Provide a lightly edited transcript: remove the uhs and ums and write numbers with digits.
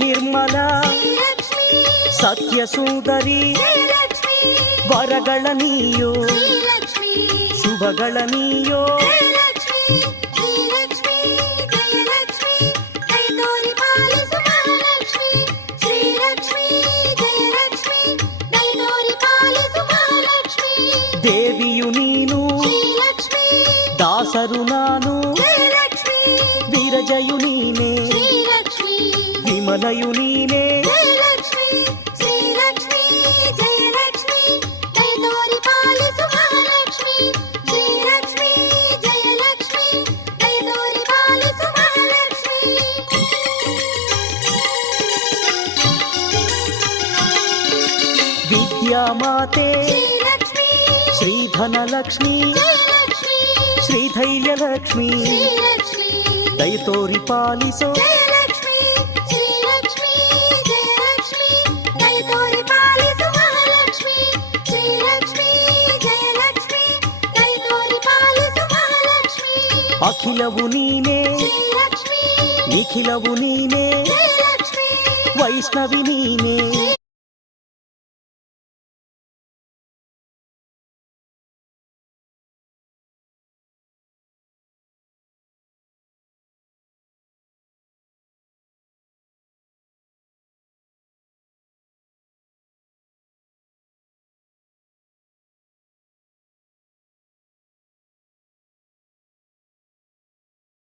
ನಿರ್ಮಲ ಸತ್ಯ ಸುಂದರಿ ವರಗಳ ನೀಯೋ ಶುಭಗಳ ನೀಯೋ ದೇವಿಯು ನೀನು ದಾಸರು ನಾನು ವಿರಜಯು ನೀನೇ ವಿಮಲಯು ನೀನೇ ವಿದ್ಯಾಮಾತೆ ಶ್ರೀಧನಲಕ್ಷ್ಮೀ ಶ್ರೀಧೈರ್ಯಲಕ್ಷ್ಮೀ ದಯತೋರಿ ಪಾಲಿಸೋ ಅಖಿಲವು ನೀನೇ ನಿಖಿಲವು ನೀನೇ ವೈಷ್ಣವಿ ನೀನೇ